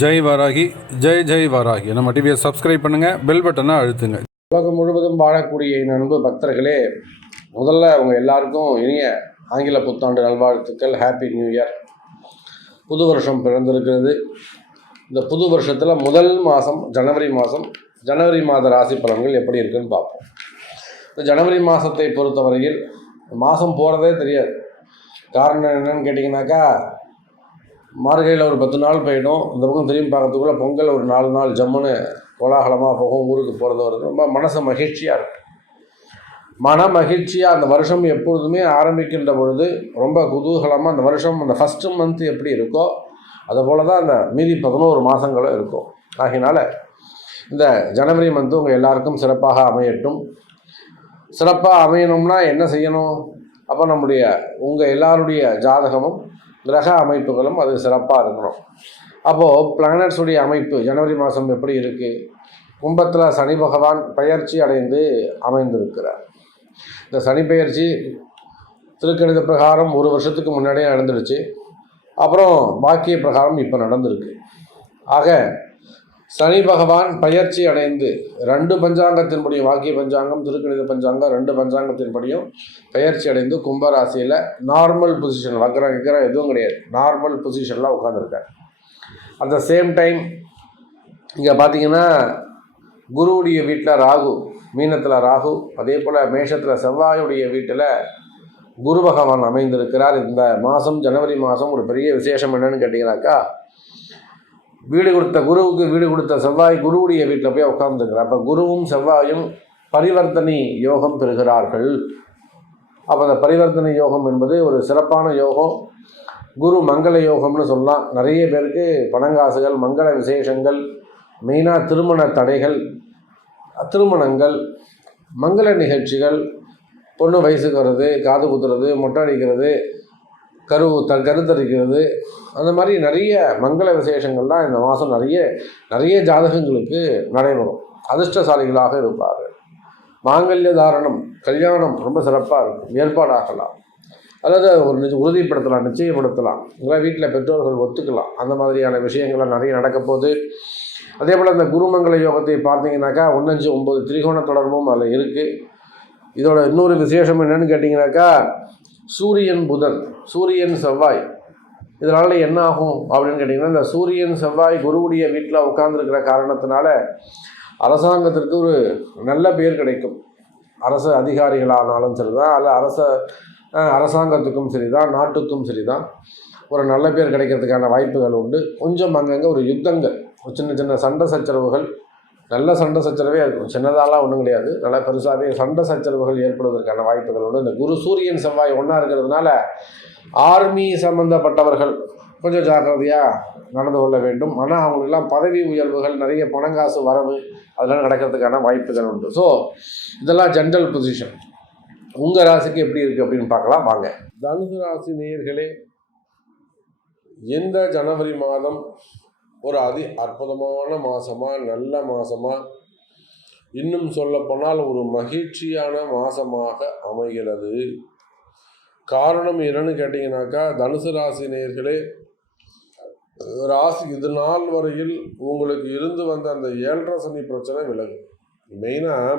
ஜெய் வாராகி, ஜெய் ஜெய் வாராகி. நம்ம டிவியை சப்ஸ்கிரைப் பண்ணுங்கள், பெல் பட்டனை அழுத்துங்க. உலகம் முழுவதும் வாழக்கூடிய அன்பு பக்தர்களே, முதல்ல அவங்க எல்லாருக்கும் இனிய ஆங்கில புத்தாண்டு நல்வாழ்த்துக்கள். Happy new year. புது வருஷம் பிறந்திருக்கிறது. இந்த புது வருஷத்தில் முதல் மாதம் ஜனவரி மாத ராசி பலன்கள் எப்படி இருக்குன்னு பார்ப்போம். இந்த ஜனவரி மாதத்தை பொறுத்தவரையில் மாதம் போகிறதே தெரியாது. காரணம் என்னன்னு கேட்டிங்கனாக்கா, மார்கழியில் ஒரு 10 நாள் போயிடும். இந்த பக்கம் திரும்பி பார்க்கறதுக்குள்ளே பொங்கல் ஒரு 4 நாள் ஜம்முன்னு கோலாகலமாக போகும். ஊருக்கு போகிறது வருது ரொம்ப மனசு மகிழ்ச்சியாக இருக்கும். மகிழ்ச்சியாக அந்த வருஷம் எப்பொழுதுமே ஆரம்பிக்கின்ற பொழுது ரொம்ப குதூகலமாக அந்த வருஷம் அந்த ஃபஸ்ட்டு மந்த் எப்படி இருக்கோ அதுபோல் தான் அந்த மீதி 11 மாதங்களும் இருக்கும். ஆகையினால் இந்த ஜனவரி மந்த்து உங்கள் எல்லாருக்கும் சிறப்பாக அமையட்டும். சிறப்பாக அமையணும்னா என்ன செய்யணும்? அப்போ உங்கள் எல்லாருடைய ஜாதகமும் கிரக அமைப்புகளும் அது சிறப்பாக இருக்கணும். அப்போது பிளானட்ஸுடைய அமைப்பு ஜனவரி மாதம் எப்படி இருக்குது? கும்பத்தில் சனி பகவான் பெயர்ச்சி அடைந்து அமைந்திருக்கிறார். இந்த சனி பெயர்ச்சி திருக்கணித பிரகாரம் 1 வருஷத்துக்கு முன்னாடியே நடந்துடுச்சு. அப்புறம் பாக்கிய பிரகாரம் இப்போ நடந்திருக்கு. ஆக சனி பகவான் பெயர்ச்சி அடைந்து 2 பஞ்சாங்கத்தின்படியும், வாக்கிய பஞ்சாங்கம் திருக்கணித பஞ்சாங்கம் 2 பஞ்சாங்கத்தின்படியும் பெயர்ச்சி அடைந்து கும்பராசியில் நார்மல் பொசிஷன், வக்கரம் எதுவும் கிடையாது, நார்மல் பொசிஷனில் உட்காந்துருக்கார். அட் த சேம் டைம் இங்கே பார்த்தீங்கன்னா குருவுடைய வீட்டில் ராகு, மீனத்தில் ராகு, அதே போல் மேஷத்தில் செவ்வாயுடைய வீட்டில் குரு பகவான் அமைந்திருக்கிறார். இந்த மாதம் ஜனவரி மாதம் ஒரு பெரிய விசேஷம் என்னன்னு கேட்டிங்கனாக்கா, குருவுக்கு வீடு கொடுத்த செவ்வாய் குருவுடைய வீட்டில் போய் உட்கார்ந்துருக்கிறார். அப்போ குருவும் செவ்வாயும் பரிவர்த்தனை யோகம் பெறுகிறார்கள். அப்போ அந்த பரிவர்த்தனை யோகம் என்பது ஒரு சிறப்பான யோகம். குரு மங்கள யோகம்னு சொல்லலாம். நிறைய பேருக்கு பணங்காசுகள், மங்கள விசேஷங்கள், மெயினாக திருமண தடைகள், திருமணங்கள், மங்கள நிகழ்ச்சிகள், பொண்ணு வயசுக்கு வர்றது, காது குத்துறது, மொட்டை அடிக்கிறது, கருத்தரிக்கிறது, அந்த மாதிரி நிறைய மங்கள விசேஷங்கள்லாம் இந்த மாதம் நிறைய ஜாதகங்களுக்கு நடைபெறும். அதிர்ஷ்டசாலிகளாக இருப்பார்கள். மாங்கல்ய தாரணம், கல்யாணம் ரொம்ப சிறப்பாக இருக்கும், ஏற்பாடாகலாம், அல்லது ஒரு உறுதிப்படுத்தலாம், நிச்சயப்படுத்தலாம், இல்லை வீட்டில் பெற்றோர்கள் ஒத்துக்கலாம். அந்த மாதிரியான விஷயங்கள்லாம் நிறைய நடக்க போகுது. அதே போல் இந்த குருமங்கள யோகத்தை பார்த்தீங்கன்னாக்கா 1-5-9 திரிகோண தொடர்பும் அதில் இருக்குது. இதோட இன்னொரு விசேஷம் என்னென்னு கேட்டிங்கனாக்கா, சூரியன் புதன், சூரியன் செவ்வாய், இதனால் என்ன ஆகும் அப்படின்னு கேட்டிங்கன்னா, இந்த சூரியன் செவ்வாய் குருவுடைய வீட்டில் உட்கார்ந்துருக்கிற காரணத்தினால அரசாங்கத்திற்கு ஒரு நல்ல பேர் கிடைக்கும். அரசு அதிகாரிகளானாலும் சரி தான், அல்ல அரசாங்கத்துக்கும் சரி தான், நாட்டுக்கும் சரி தான், ஒரு நல்ல பேர் கிடைக்கிறதுக்கான வாய்ப்புகள் உண்டு. கொஞ்சம் அங்கங்கே ஒரு யுத்தங்கள், சின்ன சண்டை சச்சரவுகள், நல்ல சண்டை சச்சரவே இருக்கும், சின்னதாலாம் ஒன்றும் கிடையாது, நல்லா பெருசாகவே சண்டை சச்சரவுகள் ஏற்படுவதற்கான வாய்ப்புகள் உண்டு. இந்த குரு சூரியன் செவ்வாய் ஒன்றா இருக்கிறதுனால ஆர்மி சம்மந்தப்பட்டவர்கள் கொஞ்சம் ஜாக்கிரதையாக நடந்து கொள்ள வேண்டும். ஆனால் அவங்களுக்கெல்லாம் பதவி உயர்வுகள், நிறைய பணங்காசு வரவு அதெல்லாம் நடக்கிறதுக்கான வாய்ப்புகள் உண்டு. ஸோ இதெல்லாம் ஜென்ரல் பொசிஷன். உங்கள் ராசிக்கு எப்படி இருக்குது அப்படின்னு பார்க்கலாம் வாங்க. தனுசு ராசி நேயர்களே, எந்த ஜனவரி மாதம் ஒரு அற்புதமான மாதமாக, நல்ல மாதமாக, இன்னும் சொல்லப்போனால் ஒரு மகிழ்ச்சியான மாதமாக அமைகிறது. காரணம் என்னன்னு கேட்டிங்கனாக்கா, தனுசு ராசி நேயர்களே, இது நாள் வரையில் உங்களுக்கு இருந்து வந்த அந்த 7.5 சனி பிரச்சனை விலகும். மெயினாக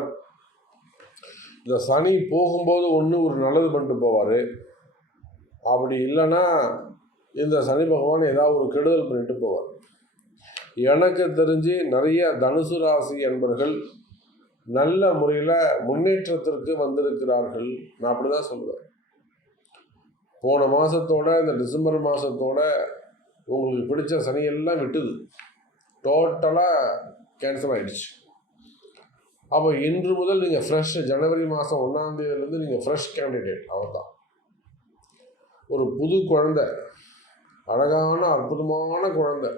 இந்த சனி போகும்போது ஒரு நல்லது பண்ணிட்டு போவார். அப்படி இல்லைன்னா இந்த சனி பகவான் ஏதாவது ஒரு கெடுதல் பண்ணிட்டு போவார். எனக்கு தெரிஞ்சு நிறைய தனுசு ராசி என்பவர்கள் நல்ல முறையில் முன்னேற்றத்திற்கு வந்திருக்கிறார்கள். நான் அப்படி தான் சொல்லுவேன். போன மாதத்தோட இந்த டிசம்பர் மாதத்தோட உங்களுக்கு பிடிச்ச சனியெல்லாம் விட்டுது, டோட்டலாக கேன்சல் ஆகிடுச்சு. அப்போ இன்று முதல் நீங்கள் ஃப்ரெஷ், ஜனவரி மாதம் 1ஆம் தேதியிலேருந்து நீங்கள் ஃப்ரெஷ் கேண்டிடேட். அவர் தான் ஒரு புது குழந்தை, அழகான அற்புதமான குழந்தை.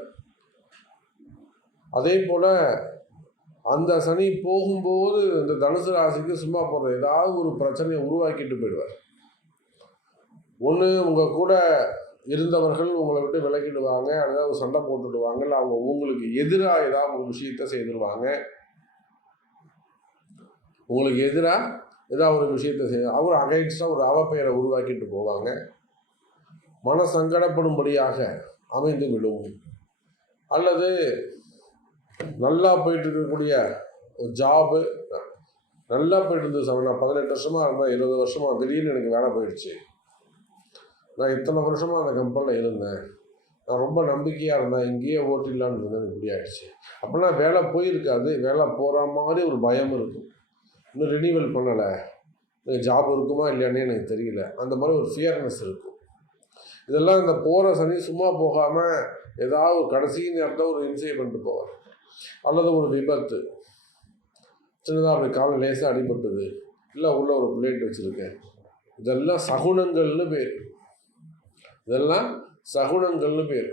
அதே போல் அந்த சனி போகும்போது இந்த தனுசு ராசிக்கு சும்மா போகிறது ஏதாவது ஒரு பிரச்சனையை உருவாக்கிட்டு போயிடுவார். ஒன்று உங்கள் கூட இருந்தவர்கள் உங்களை விட்டு விலகிடுவாங்க, அதாவது சண்டை போட்டுடுவாங்க, இல்லை அவங்க உங்களுக்கு எதிராக ஏதாவது ஒரு விஷயத்தை செய்திருவாங்க. உங்களுக்கு எதிராக ஏதாவது ஒரு விஷயத்தை அவர் அகைன்ஸ்டாக ஒரு அவப்பெயரை உருவாக்கிட்டு போவாங்க. மன சங்கடப்படும்படியாக அமைந்து விடும். அல்லது நல்லா போயிட்டு இருக்கக்கூடிய ஒரு ஜாபு நல்லா போயிட்டு இருந்தது சாமி, நான் 18 வருஷமாக இருந்தேன், 20 வருஷமாக திடீர்னு எனக்கு வேலை போயிடுச்சு, நான் இத்தனை வருஷமாக அந்த கம்பெனியில் இருந்தேன், நான் ரொம்ப நம்பிக்கையாக இருந்தேன், இங்கேயே ஓட்டிடலான்னு இருந்தேன், இப்படி ஆகிடுச்சு. அப்படின்னா வேலை போயிருக்காது, வேலை போகிற மாதிரி ஒரு பயம் இருக்கும். இன்னும் ரினிவல் பண்ணலை, ஜாப் இருக்குமா இல்லையானே எனக்கு தெரியல, அந்த மாதிரி ஒரு ஃபியர்னஸ் இருக்கும். இதெல்லாம் இந்த போகிற சனி சும்மா போகாமல் ஏதாவது ஒரு கடைசி நேரத்தில் ஒரு இன்சை பண்ணிட்டு போவார். அல்லது ஒரு விபத்து, சின்னதாக அப்படி காலம் லேசாக அடிபட்டது, இல்லை உள்ள ஒரு பிளேட் வச்சுருக்கேன், இதெல்லாம் சகுனங்கள்னு பேர். இதெல்லாம் சகுனங்கள்னு பேர்.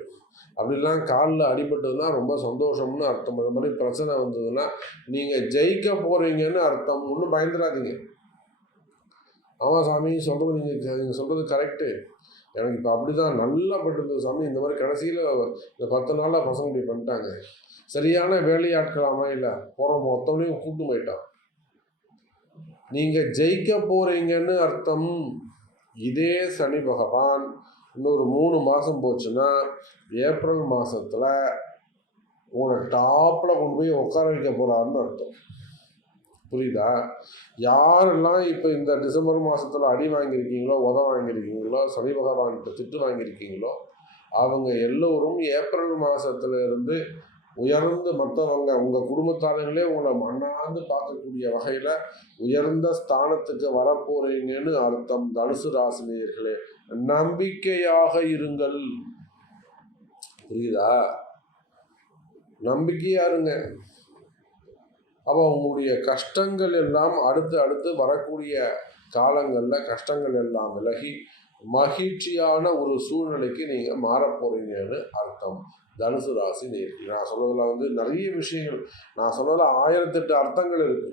அப்படிலாம் காலில் அடிபட்டதுன்னா ரொம்ப சந்தோஷம்னு அர்த்தம். அந்த மாதிரி பிரச்சனை வந்ததுன்னா நீங்கள் ஜெயிக்க போகிறீங்கன்னு அர்த்தம். ஒன்றும் பயந்துடாதீங்க. ஆமாம் சாமி சொல்கிறது நீங்கள் சொல்கிறது கரெக்டு, எனக்கு இப்போ அப்படி தான் நல்லா பட்டுருந்தது சாமி, இந்த மாதிரி கடைசியில் இந்த 10 நாளாக பசங்க இப்படி பண்ணிட்டாங்க, சரியான வேலையாட்களாமா இல்லை போகிறோம் மொத்தவனையும் கூட்டு போயிட்டான். நீங்கள் ஜெயிக்க போகிறீங்கன்னு அர்த்தம். இதே சனி பகவான் இன்னொரு 3 மாதம் போச்சுன்னா ஏப்ரல் மாதத்தில் உங்களை டாப்பில் கொண்டு போய் உட்கார வைக்க போகிறாருன்னு அர்த்தம். புரியுதா? யாரெல்லாம் இப்போ இந்த டிசம்பர் மாதத்தில் அடி வாங்கியிருக்கீங்களோ, வாங்கியிருக்கீங்களோ, சனி பகவான்கிட்ட திட்டு வாங்கியிருக்கீங்களோ, அவங்க எல்லோரும் ஏப்ரல் மாதத்துல இருந்து உயர்ந்து மற்றவங்க உங்கள் குடும்பத்தாளர்களே உங்களை மண்ணாந்து பார்க்கக்கூடிய வகையில் உயர்ந்த ஸ்தானத்துக்கு வரப்போறீங்கன்னு அர்த்தம். தனுசு ராசினியர்களே, நம்பிக்கையாக இருங்கள். புரியுதா? நம்பிக்கையா இருங்க. அப்போ உங்களுடைய கஷ்டங்கள் எல்லாம் அடுத்து வரக்கூடிய காலங்களில் கஷ்டங்கள் எல்லாம் விலகி மகிழ்ச்சியான ஒரு சூழ்நிலைக்கு நீங்கள் மாறப்போறீங்கன்னு அர்த்தம். தனுசு ராசி நேர்த்தி. நான் சொல்றதுல நிறைய விஷயங்கள், நான் சொல்றதுல 1008 அர்த்தங்கள் இருக்கு.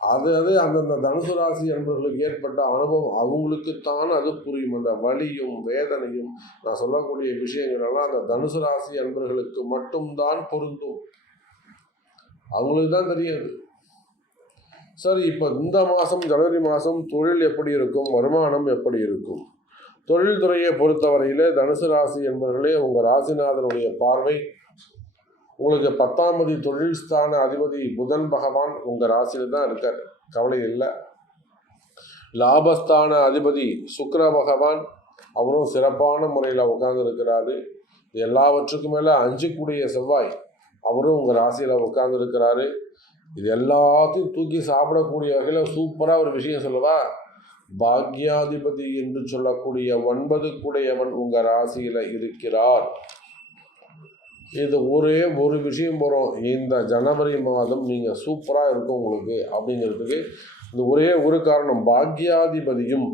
அது அந்தந்த தனுசு ராசி என்பவர்களுக்கு ஏற்பட்ட அனுபவம் அவங்களுக்குத்தான் அது புரியும். அந்த வலியும் வேதனையும் நான் சொல்லக்கூடிய விஷயங்கள் எல்லாம் அந்த தனுசு ராசி என்பவர்களுக்கு மட்டும்தான் பொருந்தும். அவங்களுக்கு தான் தெரியாது. சரி, இப்போ இந்த மாதம் ஜனவரி மாதம் தொழில் எப்படி இருக்கும், வருமானம் எப்படி இருக்கும்? தொழில் துறையை பொறுத்தவரையில் தனுசு ராசி என்பவர்களே, உங்கள் ராசிநாதனுடைய பார்வை உங்களுக்கு 10ஆம் தொழில் ஸ்தான அதிபதி புதன் பகவான் உங்கள் ராசியில் தான் இருக்கார், கவலை இல்லை. லாபஸ்தான அதிபதி சுக்கிர பகவான் அவரும் சிறப்பான முறையில் உட்கார்ந்து இருக்கிறாரு. எல்லாவற்றுக்கும் மேலே 5 செவ்வாய் அவரும் உங்கள் ராசியில் உட்கார்ந்து இருக்கிறாரு. இது எல்லாத்தையும் தூக்கி சாப்பிடக்கூடிய வகையில் சூப்பராக ஒரு விஷயம் சொல்லவா? பாக்யாதிபதி என்று சொல்லக்கூடிய 9 உங்கள் ராசியில் இருக்கிறார். இது ஒரே ஒரு விஷயம் போகிறோம், இந்த ஜனவரி மாதம் நீங்கள் சூப்பராக இருக்கும் உங்களுக்கு அப்படிங்கிறதுக்கு இந்த ஒரே ஒரு காரணம். பாக்யாதிபதியும்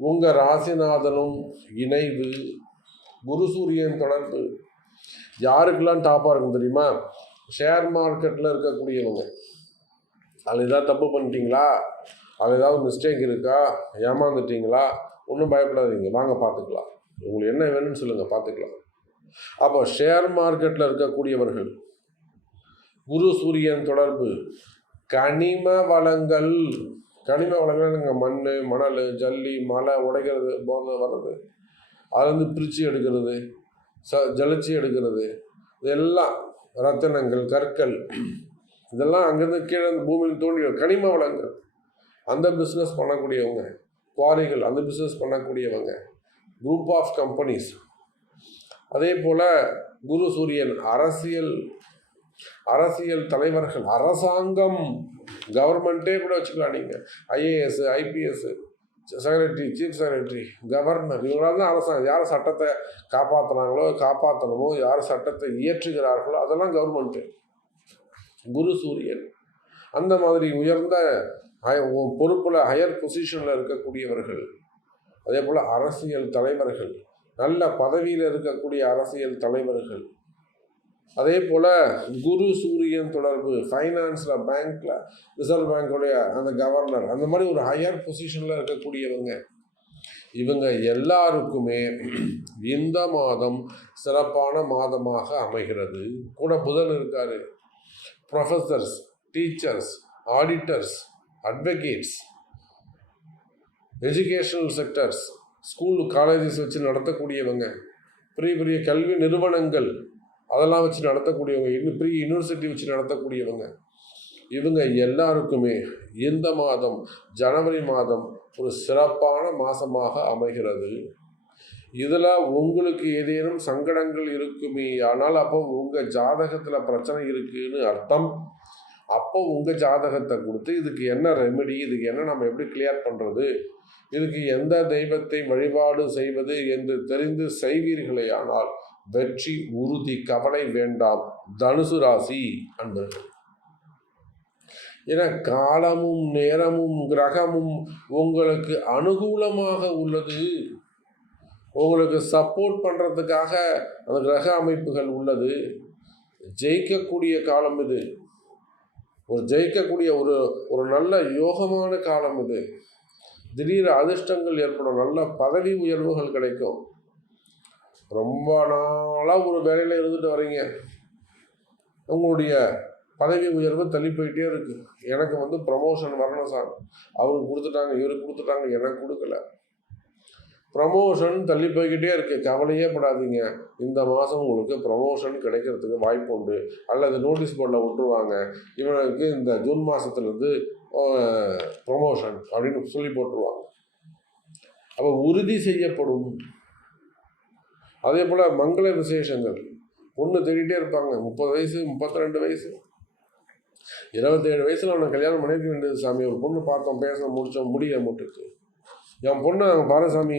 உங்கள் ராசிநாதனும் இணைவு, குரு சூரியன் தொடர்பு. யாருக்கெல்லாம் டாப்பாக இருக்கும் தெரியுமா? ஷேர் மார்க்கெட்டில் இருக்கக்கூடியவங்க. அதில் ஏதாவது தப்பு பண்ணிட்டீங்களா, அதில் ஏதாவது மிஸ்டேக் இருக்கா, ஏமாந்துட்டீங்களா, ஒன்றும் பயப்படாதீங்க, வாங்க பார்த்துக்கலாம். உங்களுக்கு என்ன வேணும்னு சொல்லுங்கள், பார்த்துக்கலாம். அப்போ ஷேர் மார்க்கெட்டில் இருக்கக்கூடியவர்கள், குரு சூரியன் தொடர்பு, கனிம வளங்கள் நாங்கள் மண் மணல் ஜல்லி மலை உடைக்கிறது போன்ற வர்றது, அதுலேருந்து பிரித்து எடுக்கிறது, ஜலிச்சு எடுக்கிறது, இதெல்லாம் ரத்தினங்கள் கற்கள் இதெல்லாம் அங்கேருந்து கீழே பூமியில் தோண்டி கனிம வளங்கள், அந்த பிஸ்னஸ் பண்ணக்கூடியவங்க, குவாரிகள் அந்த பிஸ்னஸ் பண்ணக்கூடியவங்க, குரூப் ஆஃப் கம்பெனிஸ். அதே போல் குரு சூரியன் அரசியல் தலைவர்கள், அரசாங்கம், கவர்மெண்ட்டே கூட வச்சுக்கலாம். நீங்கள் IAS IPS secretary, chief secretary, governor, இவங்களால தான் அரசாங்கம். யார் சட்டத்தை காப்பாற்றணுமோ, யார் சட்டத்தை இயற்றுகிறார்களோ அதெல்லாம் கவர்மெண்ட்டு. குரு சூரியன் அந்த மாதிரி உயர்ந்த பொறுப்பில் ஹையர் பொசிஷனில் இருக்கக்கூடியவர்கள். அதே போல் அரசியல் தலைவர்கள், நல்ல பதவியில் இருக்கக்கூடிய அரசியல் தலைவர்கள். அதே போல் குரு சூரியன் தொடர்பு ஃபைனான்ஸில், பேங்க்கில், ரிசர்வ் பேங்க்குடைய அந்த கவர்னர், அந்த மாதிரி ஒரு ஹையர் பொசிஷனில் இருக்கக்கூடியவங்க, இவங்க எல்லாருக்குமே இந்த மாதம் சிறப்பான மாதமாக அமைகிறது. கூட புதன் இருக்கார். Professors, teachers, auditors, advocates, educational sectors, school colleges வச்சு நடத்தக்கூடியவங்க, பெரிய பெரிய கல்வி நிறுவனங்கள் அதெல்லாம் வச்சு நடத்தக்கூடியவங்க, இன்னும் பெரிய யூனிவர்சிட்டி வச்சு நடத்தக்கூடியவங்க, இவங்க எல்லாருக்குமே இந்த மாதம் ஜனவரி மாதம் ஒரு சிறப்பான மாதமாக அமைகிறது. இதில் உங்களுக்கு ஏதேனும் சங்கடங்கள் இருக்குமே ஆனால் அப்போ உங்கள் ஜாதகத்தில் பிரச்சனை இருக்குன்னு அர்த்தம். அப்போ உங்கள் ஜாதகத்தை கொடுத்து இதுக்கு என்ன ரெமெடி, இதுக்கு என்ன நம்ம எப்படி கிளியர் பண்ணுறது, இதுக்கு எந்த தெய்வத்தை வழிபாடு செய்வது என்று தெரிந்து செய்வீர்களே ஆனால் வெற்றி உறுதி. கவலை வேண்டாம் தனுசு ராசி அன்பர்கள். ஏன்னா காலமும் நேரமும் கிரகமும் உங்களுக்கு அனுகூலமாக உள்ளது. உங்களுக்கு சப்போர்ட் பண்ணுறதுக்காக அந்த கிரக அமைப்புகள் உள்ளது. ஜெயிக்கக்கூடிய காலம் இது. ஜெயிக்கக்கூடிய ஒரு நல்ல யோகமான காலம் இது. திடீர் அதிர்ஷ்டங்கள் ஏற்படும். நல்ல பதவி உயர்வுகள் கிடைக்கும். ரொம்ப நாளாக ஒரு வேலையில் இருந்துட்டு வரீங்க, உங்களுடைய பதவி உயர்வு தள்ளி போயிட்டே இருக்குது. எனக்கு ப்ரமோஷன் வரணும் சார், அவருக்கு கொடுத்துட்டாங்க, இவருக்கு கொடுத்துட்டாங்க, எனக்கு கொடுக்கல. ப்ரமோஷன் தள்ளி போய்கிட்டே இருக்குது. கவலையே படாதீங்க. இந்த மாதம் உங்களுக்கு ப்ரமோஷன் கிடைக்கிறதுக்கு வாய்ப்பு உண்டு. அல்லது நோட்டீஸ் போர்டில் விட்டுருவாங்க, இவனுக்கு இந்த ஜூன் மாதத்துலேருந்து ப்ரமோஷன் அப்படின்னு சொல்லி போட்டுருவாங்க. அப்போ உறுதி செய்யப்படும். அதே போல் மங்கள விசேஷங்கள். பொண்ணு தேடிட்டே இருப்பாங்க. 30 வயசு, 32 வயசு, 27 வயசில் அவனை கல்யாணம் பண்ணிக்க வேண்டியது சாமி. ஒரு பொண்ணு பார்த்தோம், பேச முடித்தோம், முடிய முட்டுக்கு. என் பொண்ணு நாங்கள் பாரு சாமி,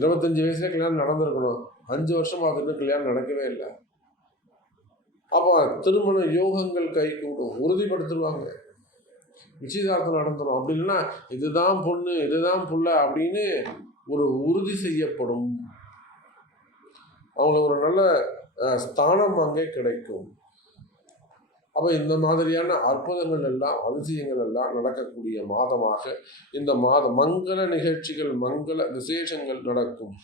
25 வயசுல கல்யாணம் நடந்திருக்கணும், 5 வருஷம் பார்த்துட்டு கல்யாணம் நடக்கவே இல்லை. அப்போ திருமண யோகங்கள் கை கூடும், உறுதிப்படுத்திடுவாங்க, நிச்சயதார்த்தம் நடந்துடும். அப்படி இல்லைன்னா இதுதான் பொண்ணு, இதுதான் புள்ள அப்படின்னு ஒரு உறுதி செய்யப்படும். அவங்களுக்கு ஒரு நல்ல ஸ்தானம் அங்கே கிடைக்கும். அப்போ இந்த மாதிரியான அற்புதங்கள் எல்லாம், அதிசயங்கள் எல்லாம் நடக்கக்கூடிய மாதமாக இந்த மாதம் மங்கள நிகழ்ச்சிகள், மங்கள விசேஷங்கள் நடக்கும்.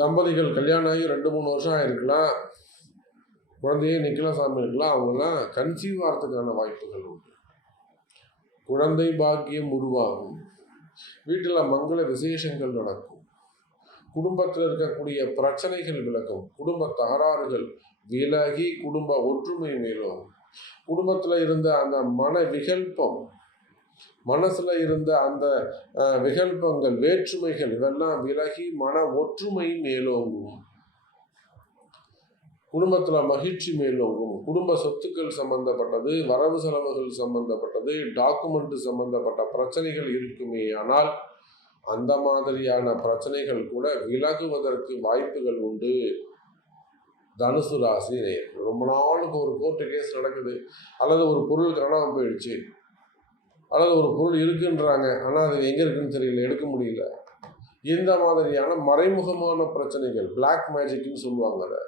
தம்பதிகள் கல்யாணம் ஆகி 2-3 வருஷம் ஆகிருக்கலாம், குழந்தையே நிக்கலசாமி இருக்கலாம், அவங்கெல்லாம் கன்சீவ் ஆகிறதுக்கான வாய்ப்புகள் உண்டு. குழந்தை பாக்கியம் உருவாகும். வீட்டில் மங்கள விசேஷங்கள் நடக்கும். குடும்பத்தில் இருக்கக்கூடிய பிரச்சனைகள் விலகும். குடும்ப தகராறுகள் விலகி குடும்ப ஒற்றுமை மேலும். குடும்பத்தில் இருந்த அந்த மன விகல்பம், மனசில் இருந்த அந்த விகல்பங்கள், வேற்றுமைகள் இதெல்லாம் விலகி மன ஒற்றுமை மேலோங்கும். குடும்பத்தில் மகிழ்ச்சி மேலோங்கும். குடும்ப சொத்துக்கள் சம்பந்தப்பட்டது, வரவு செலவுகள் சம்பந்தப்பட்டது, டாக்குமெண்ட் சம்பந்தப்பட்ட பிரச்சனைகள் இருக்குமே ஆனால் அந்த மாதிரியான பிரச்சனைகள் கூட விலகுவதற்கு வாய்ப்புகள் உண்டு. தனுசு ராசி நேயர்கள். ரொம்ப நாளுக்கு ஒரு கோர்ட்டு கேஸ் நடக்குது, அல்லது ஒரு பொருள் காணாமல் போயிடுச்சு, அல்லது ஒரு பொருள் இருக்குன்றாங்க, ஆனால் அது எங்கே இருக்குன்னு தெரியல, எடுக்க முடியல. இந்த மாதிரியான மறைமுகமான பிரச்சனைகள், பிளாக் மேஜிக்னு சொல்லுவாங்க அதை,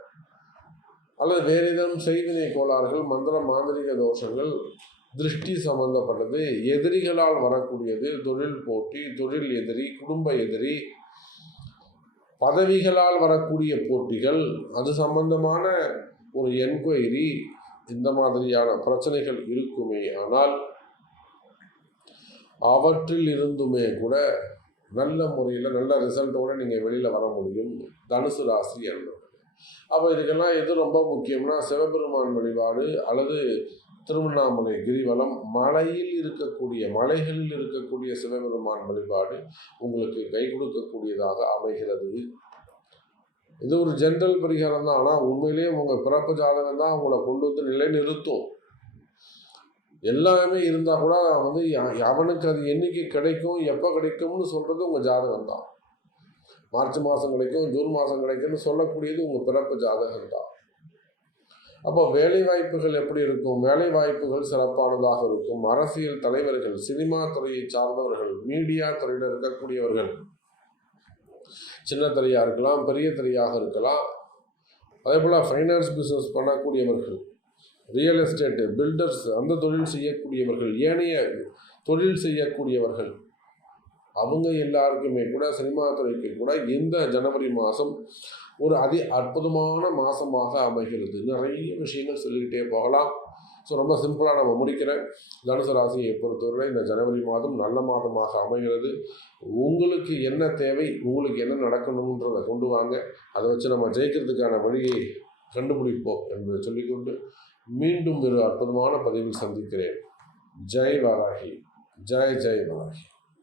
அல்லது வேறு ஏதேனும் செய்வினை கோளாறுகள், மந்திர மாந்திரிக தோஷங்கள், திருஷ்டி சம்பந்தப்பட்டது, எதிரிகளால் வரக்கூடியது, தொழில் போட்டி, தொழில் எதிரி, குடும்ப எதிரி, பதவிகளால் வரக்கூடிய போட்டிகள், அது சம்பந்தமான ஒரு என்கொயரி, இந்த மாதிரியான பிரச்சனைகள் இருக்குமே ஆனால் அவற்றில் இருந்துமே கூட நல்ல முறையில் நல்ல ரிசல்ட்டோடு நீங்கள் வெளியில் வர முடியும் தனுசு ராசி என்பது. அப்போ இதுக்கெல்லாம் எது ரொம்ப முக்கியம்னா சிவபெருமான் வழிபாடு அல்லது திருவண்ணாமலை கிரிவலம், மலைகளில் இருக்கக்கூடிய சிவபெருமான் வழிபாடு உங்களுக்கு கை கொடுக்கக்கூடியதாக அமைகிறது. இது ஒரு ஜென்ரல் பரிகாரம் தான். ஆனால் உண்மையிலேயே உங்கள் பிறப்பு ஜாதகம் தான் உங்களை கொண்டு வந்து நிலைநிறுத்தும். எல்லாமே இருந்தால் கூட அவனுக்கு அது என்னைக்கு கிடைக்கும், எப்போ கிடைக்கும்னு சொல்கிறது உங்கள் ஜாதகம் தான். மார்ச் மாதம் கிடைக்கும், ஜூன் மாதம் கிடைக்கும்னு சொல்லக்கூடியது உங்கள் பிறப்பு ஜாதகம் தான். அப்போ வேலை வாய்ப்புகள் எப்படி இருக்கும்? வேலை வாய்ப்புகள் சிறப்பானதாக இருக்கும். அரசியல் தலைவர்கள், சினிமா துறையை சார்ந்தவர்கள், மீடியா துறையில் இருக்கக்கூடியவர்கள், சின்ன துறையாக இருக்கலாம், பெரிய துறையாக இருக்கலாம், அதே போல் ஃபைனான்ஸ் பிஸ்னஸ் பண்ணக்கூடியவர்கள், ரியல் எஸ்டேட்டு, பில்டர்ஸ், அந்த தொழில் செய்யக்கூடியவர்கள், ஏனைய தொழில் செய்யக்கூடியவர்கள், அவங்க எல்லாருக்குமே கூட சினிமா துறைக்கு கூட இந்த ஜனவரி மாதம் ஒரு அற்புதமான மாதமாக அமைகிறது. நிறைய விஷயங்கள் சொல்லிக்கிட்டே போகலாம். ஸோ ரொம்ப சிம்பிளாக நம்ம முடிக்கிறேன். தனுசு ராசியை பொறுத்தவரை இந்த ஜனவரி மாதம் நல்ல மாதமாக அமைகிறது. உங்களுக்கு என்ன தேவை, உங்களுக்கு என்ன நடக்கணுன்றதை கொண்டு வாங்க. அதை வச்சு நம்ம ஜெயிக்கிறதுக்கான வழியை கண்டுபிடிப்போம் என்பதை சொல்லிக்கொண்டு மீண்டும் ஒரு அற்புதமான பதிவில் சந்திக்கிறேன். ஜெய் வாராகி, ஜெய் ஜெய் வாராகி.